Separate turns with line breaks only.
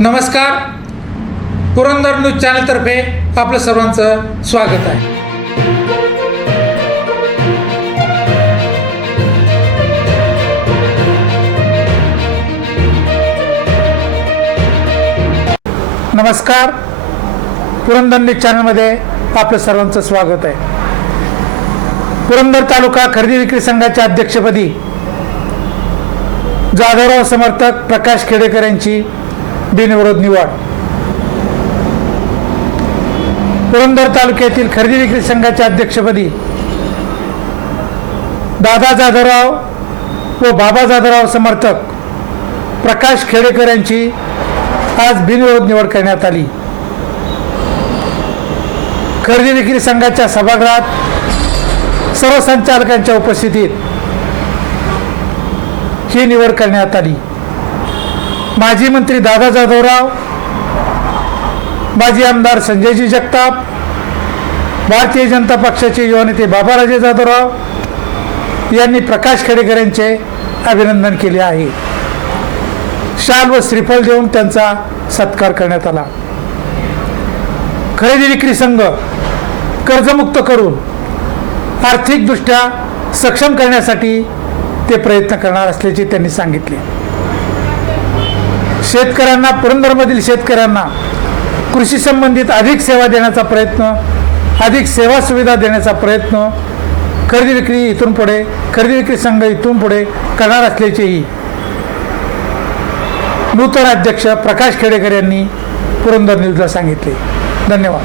नमस्कार. पुरंदर न्यूज चॅनलतर्फे आपलं सर्वांचं स्वागत आहे. नमस्कार. पुरंदर न्यूज चॅनलमध्ये आपलं सर्वांचं स्वागत आहे. पुरंदर तालुका खरेदी विक्री संघाच्या अध्यक्षपदी जाधवराव समर्थक प्रकाश खेडेकर यांची बिनविरोध निवड. पुरंदर तालुक्यातील खरेदी विक्री संघाच्या अध्यक्षपदी दादा जाधवराव व बाबा जाधवराव समर्थक प्रकाश खेडेकर यांची आज बिनविरोध निवड करण्यात आली. खरेदी विक्री संघाच्या सभागृहात सर्व संचालकांच्या उपस्थितीत ही निवड करण्यात आली. माजी मंत्री दादा जाधवराव माजी आमदार संजयजी जगताप भारतीय जनता पक्षाचे युवा नेते बाबाराजे जाधवराव यांनी प्रकाश खेडेकर यांचे अभिनंदन केले आहे. शाल व श्रीफल देऊन त्यांचा सत्कार करण्यात आला. खरेदी विक्री संघ कर्जमुक्त करून आर्थिकदृष्ट्या सक्षम करण्यासाठी ते प्रयत्न करणार असल्याचे त्यांनी सांगितले. शेतकऱ्यांना पुरंदरमधील शेतकऱ्यांना कृषी संबंधित अधिक सेवा देण्याचा प्रयत्न अधिक सेवा सुविधा देण्याचा प्रयत्न खरेदी विक्री इथून पुढे खरेदी विक्री संघ इथून पुढे करणार असल्याचेही नूतन अध्यक्ष प्रकाश खेडेकर यांनी पुरंदर न्यूजला सांगितले. धन्यवाद.